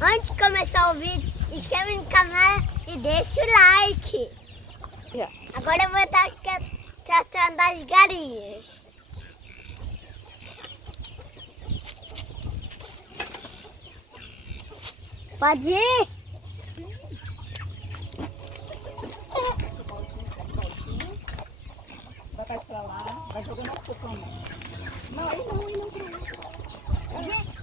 Antes de começar o vídeo, inscreve no canal e deixa o like. Agora eu vou estar tratando das galinhas. Pode ir? Vai mais pra lá, vai jogando aos poucos. Não, aí não, aí não.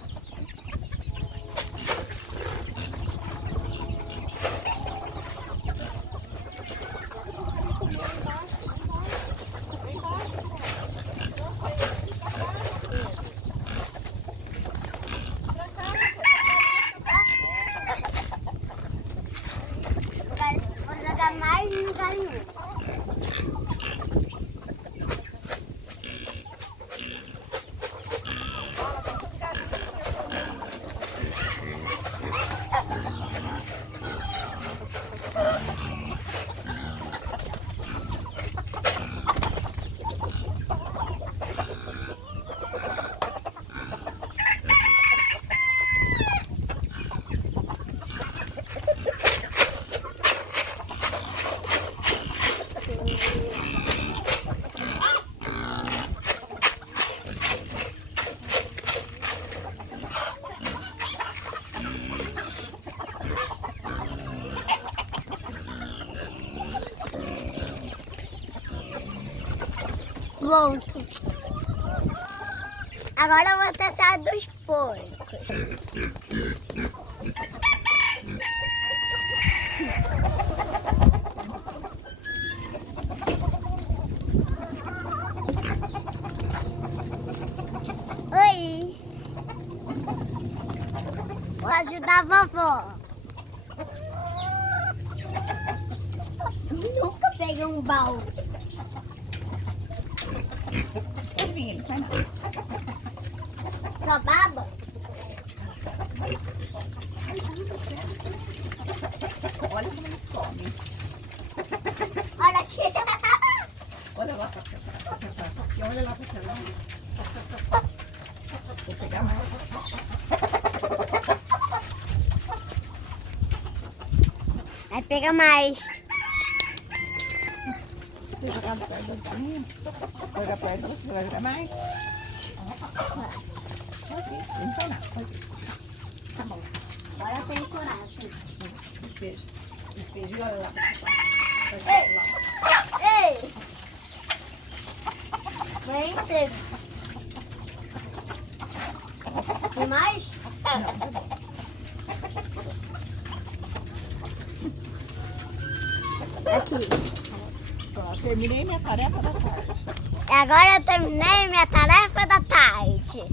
Vou jogar mais no galinho. Pronto. Agora eu vou tratar dos porcos. Oi. Vou ajudar a vovó. Nunca peguei um baú. Ninguém sai não. Só baba? Olha como eles comem. Olha aqui. Olha lá pra cá. E olha lá pra cá. Vou pegar mais. Vai pegar mais. Jogar perto do caminho. Jogar perto, você vai jogar mais? Pode ir, não sai nada, pode ir. Tá bom. Agora eu tenho coragem. Despeja. Despeja e olha lá pra cá. Ei! Vem, teve. Tem mais? Não, tá bom. Aqui. Pronto, terminei minha tarefa da tarde. Agora eu terminei minha tarefa da tarde.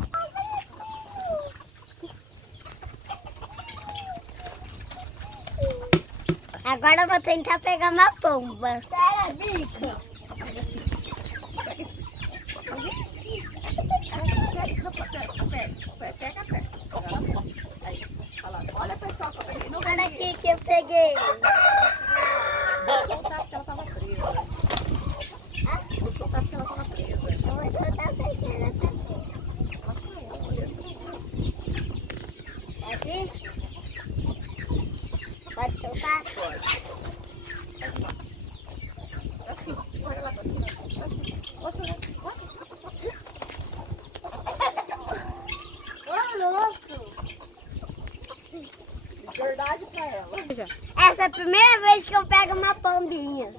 Agora eu vou tentar pegar uma pomba. Sério, bica? Pega assim. Pega perto. Aí, olha lá. Olha pessoal, que eu peguei. Não Olha aqui que eu peguei. vou soltar porque ela tava presa. Vou soltar porque ela tava presa. Eu vou soltar pra ela também. Aqui? Pode soltar? Assim, olha lá pra cima. Assim. Poxa, olha. Ô, louco! Verdade pra ela. Essa é a primeira vez que eu pego uma pombinha.